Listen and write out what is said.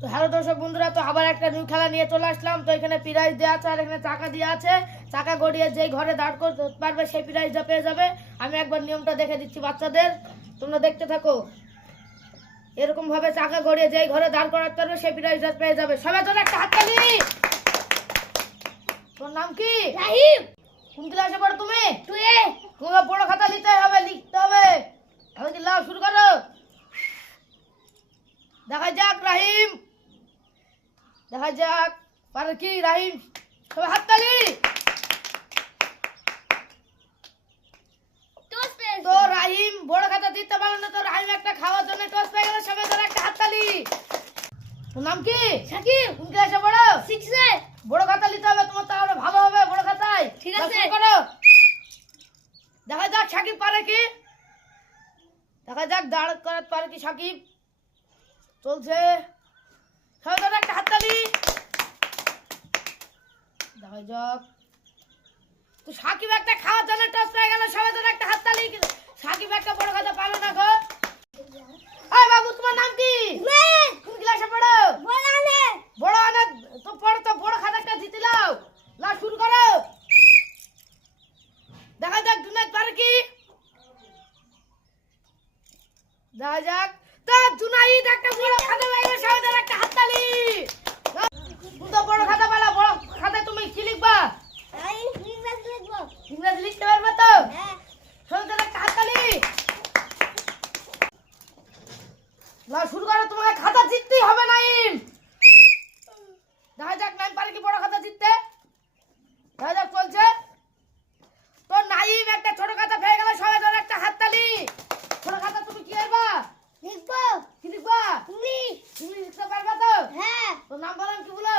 তো হ্যালো দর্শক বন্ধুরা, তো আবার একটা নিউ খেলা নিয়ে চলে আসলাম। তো এখানে প্রাইজ দেওয়া আছে আর এখানে টাকা দেওয়া আছে। টাকা গড়িয়ে যেই ঘরে দাঁড় করতে পারবে সেই প্রাইজটা পেয়ে যাবে। আমি একবার নিয়মটা দেখে দিচ্ছি বাচ্চাদের, তোমরা দেখতে থাকো। এরকম ভাবে টাকা গড়িয়ে যেই ঘরে দাঁড় করাতে পারবে সেই প্রাইজটা পেয়ে যাবে। সবাই তোর একটা হাততালি। তোর নাম কি? রাহিম। কোন ক্লাসে পড়ো তুমি? তুই তোমাকে বড় খাতা নিতে হবে, লিখতে হবে। তাহলে কি লাও শুরু করো। দেখা যাক রাহিম, দেখা যাক পারে কি রাহিম। সবাই হাততালি। টস পেয়েছি। তো রাহিম বড় খাতা দিতে পারলো না, তো রাহিম একটা খাওয়ার জন্য টস পেয়ে গেল। সবাই ধরে একটা হাততালি। তোর নাম কি? সাকিব। কোন ক্লাসে পড়ো? 6 এ। বড় খাতা নিতে হবে তোমার, তাহলে ভালো হবে বড় খাতায়। ঠিক লাও আছে। শুরু করো। দেখা যাক সাকিব পারে কি। দেখা যাক দাঁড় করাতে পারে কি সাকিব। চলছে, সবাই ধরে একটা হাততালি। দেখা যাক। তো সাকিব একটা খাওয়ার জন্য টস পেয়ে গেল। সবাই ধরে একটা হাততালি। সাকিব একটা বড় কথা পারলো না গো। এই বাবু, তোমার নাম কি? কোন ক্লাসে পড়ো? বড় আনে তো পড়ো, তো বড় খাতাটা জিতে লাও। লাও শুরু করো। দেখা যাক জুনায়েদ পারে কি। দেখা যাক। তো জুনায়েদ একটা বড় খাতা পেয়ে গেল। সবাই ধরে একটা হাততালি। তুমি তো বড় খাতা পেলা, বড় খাতায় তুমি কি লিখবা? ইংরেজি লিখতে পারবে তো? সবাই একটা হাততালি। না শুরু করো, তোমাকে খাতা জিততেই হবে নাইম। দেখা যাক নাইম পারে কি বড় খাতা জিততে। দেখা যাক চলছে। তো নাইম একটা ছোট খাতা পেয়ে গেল। সবাই ধরে একটা হাততালি। ছোট খাতা তুমি কি করবা? কি লিখবা? তুমি লিখতে পারবে তো? তোর নাম বলো, কি বলো?